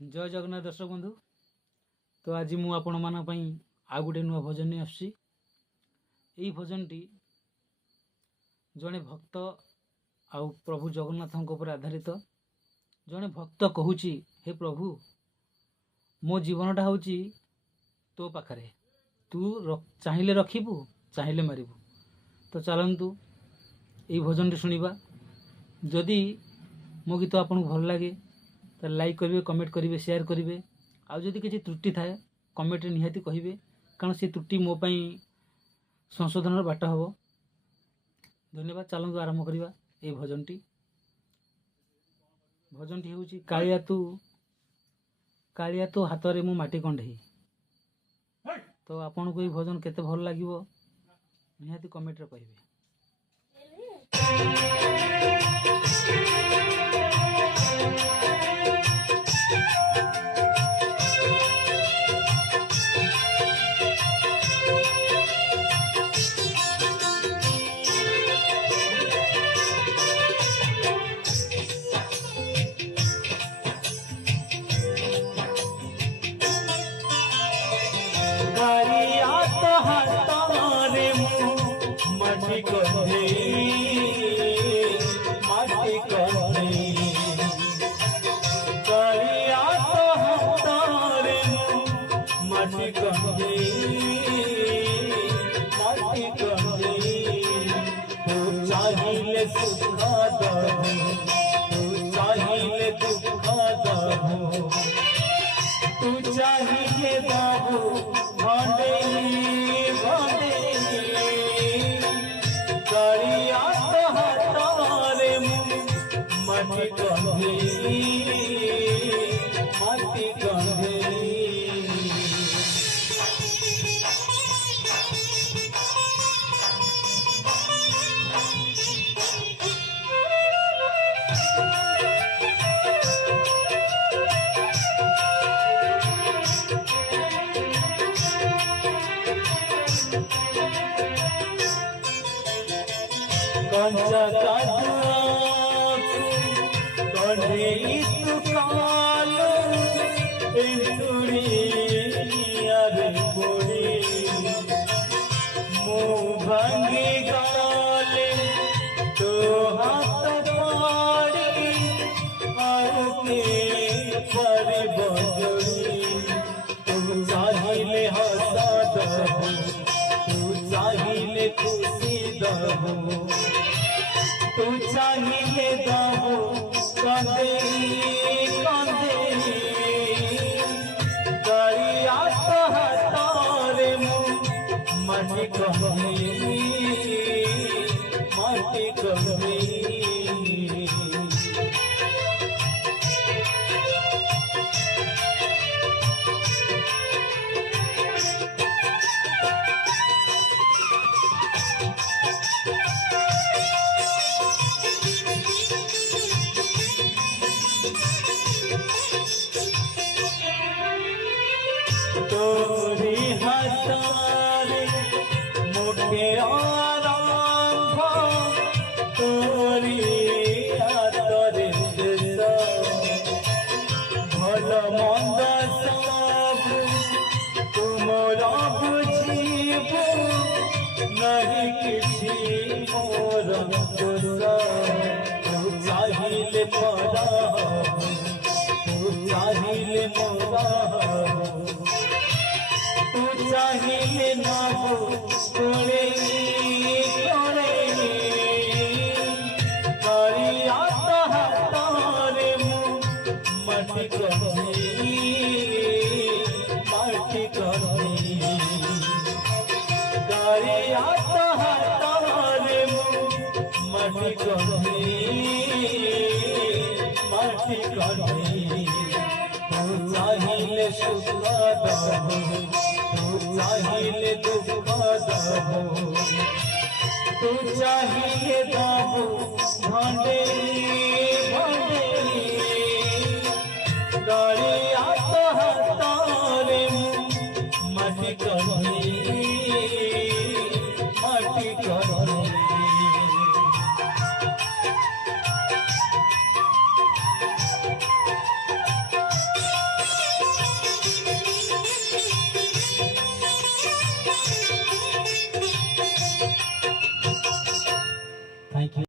जय जगन्नाथ दर्शक बंधु। तो आज मु आपण मान पई आ गुटे नुआ भजन नहीं आसी। यही भजन टी जड़े भक्त आउ प्रभु जगन्नाथ ऊपर आधारित। जड़े भक्त कहूची, हे प्रभु मो जीवनटा हूँ तो पाखरे, तू चाहिए रखिबू चाहिए मारिबू। तो चलतु यही भजन टी शुणा। जदि मो गीत आपको भल लगे तो लाइक करेंगे, कमेंट करेंगे, शेयर करेंगे। आउ जदि किसी त्रुटि थाए कमेंट निहाती कहे, कारण से त्रुटि मो पई संशोधन बाट हम। धन्यवाद। चलतु आरंभ करवा ये भजन टी। भजन टी हूँ कालिया तू हाथ रे मु माटी कंढे। तो आपन को ये भजन केते भल लागिवो निहाती कमेंट रे कहिबे। कालिया तो हाथारे माटी कंढे, माटी कंढे। कालिया तो हाथारे माटी कंढे, माटी कंढे। तू चाहिए सुखा दहु, तू चाहिए दुखा दहु, तू चाहिए दहु भांडे भांडे। कालिया तो हाथारे माटी कंढे, माटी कंढे। कंचा काजुआ कंढे तू कालो, एंटुड़ी अरे कोड़ी मुँह भांगी गाले तो हाथ पाड़ी आके परे बजड़ी। तू चाहिए हंसा दहु, तू चाहिए खुशी दहु, तू चाहिए दहु कंधे कंधे। कालिया तो हाथारे माटी कंढे, माटी कंढे। तोरी हाथारे मुखे आरंभ, तोरी हाथारे शेष। भल मंद सब तुमरा बुझिबु, नहीं किछि मोर दोष। तू चाहिए परा, तू चाहिए मोरा, तू चाहिए नाबू तोड़े तोड़े। कालिया तो हाथारे माटी कंढे, माटी कंढे। कालिया तो हाथारे माटी कंढे, माटी कंढे। तू चाहिए सुखा दहु, तू चाहिए दुखा दहु, तू चाहिए दहु भांडे